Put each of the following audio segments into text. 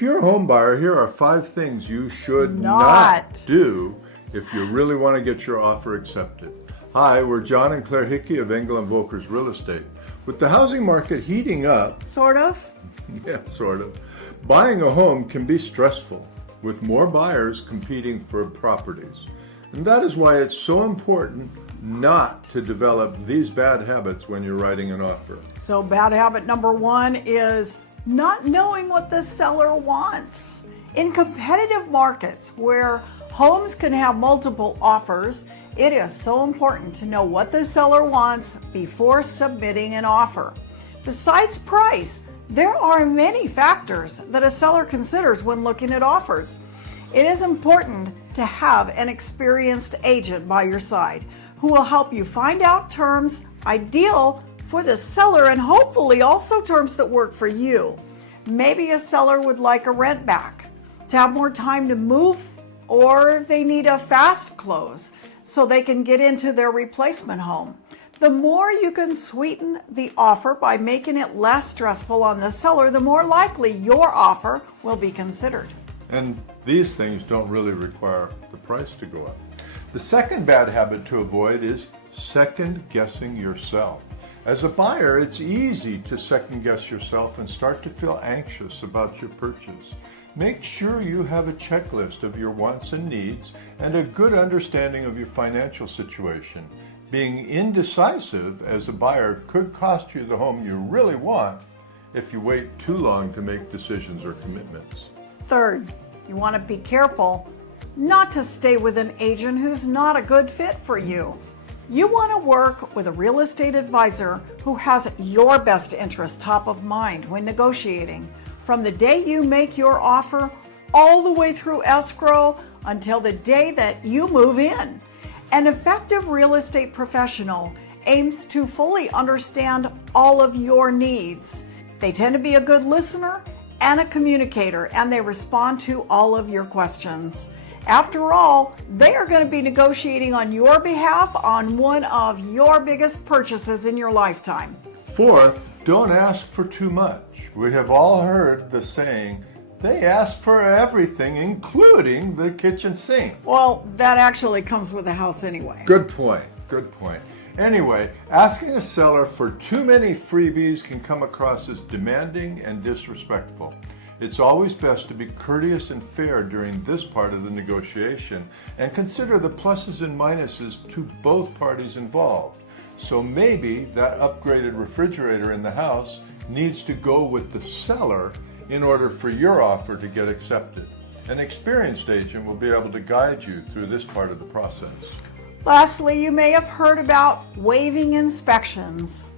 If you're a home buyer, here are 5 things you should not do if you really want to get your offer accepted. Hi, we're John and Claire Hickey of Engel and Voelkers Real Estate. With the housing market heating up, Sort of. yeah, sort of, buying a home can be stressful, with more buyers competing for properties. And that is why it's so important not to develop these bad habits when you're writing an offer. So bad habit number 1 is not knowing what the seller wants. In competitive markets where homes can have multiple offers, it is so important to know what the seller wants before submitting an offer. Besides price, there are many factors that a seller considers when looking at offers. It is important to have an experienced agent by your side who will help you find out terms ideal for the seller and hopefully also terms that work for you. Maybe a seller would like a rent back, to have more time to move, or they need a fast close so they can get into their replacement home. The more you can sweeten the offer by making it less stressful on the seller, the more likely your offer will be considered. And these things don't really require the price to go up. The second bad habit to avoid is second guessing yourself. As a buyer, it's easy to second guess yourself and start to feel anxious about your purchase. Make sure you have a checklist of your wants and needs and a good understanding of your financial situation. Being indecisive as a buyer could cost you the home you really want if you wait too long to make decisions or commitments. Third, you want to be careful not to stay with an agent who's not a good fit for you. You want to work with a real estate advisor who has your best interest top of mind when negotiating, from the day you make your offer all the way through escrow until the day that you move in. An effective real estate professional aims to fully understand all of your needs. They tend to be a good listener and a communicator, and they respond to all of your questions. After all, they are going to be negotiating on your behalf on one of your biggest purchases in your lifetime. Fourth, don't ask for too much. We have all heard the saying, they ask for everything, including the kitchen sink. Well, that actually comes with the house anyway. Good point, good point. Anyway, asking a seller for too many freebies can come across as demanding and disrespectful. It's always best to be courteous and fair during this part of the negotiation and consider the pluses and minuses to both parties involved. So maybe that upgraded refrigerator in the house needs to go with the seller in order for your offer to get accepted. An experienced agent will be able to guide you through this part of the process. Lastly, you may have heard about waiving inspections.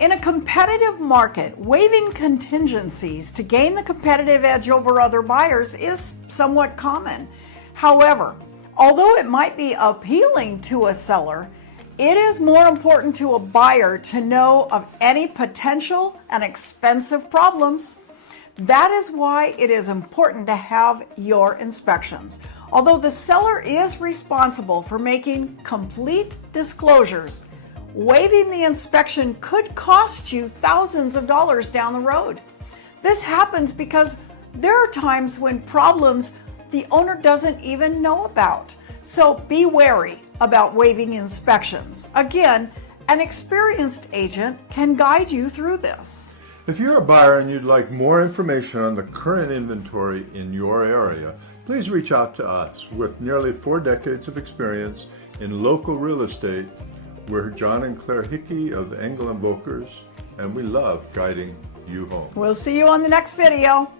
In a competitive market, waiving contingencies to gain the competitive edge over other buyers is somewhat common. However, although it might be appealing to a seller, it is more important to a buyer to know of any potential and expensive problems. That is why it is important to have your inspections. Although the seller is responsible for making complete disclosures, waiving the inspection could cost you thousands of dollars down the road. This happens because there are times when problems the owner doesn't even know about. So be wary about waiving inspections. Again, an experienced agent can guide you through this. If you're a buyer and you'd like more information on the current inventory in your area, please reach out to us. With nearly 4 decades of experience in local real estate, we're John and Claire Hickey of Engel and Voelkers, and we love guiding you home. We'll see you on the next video.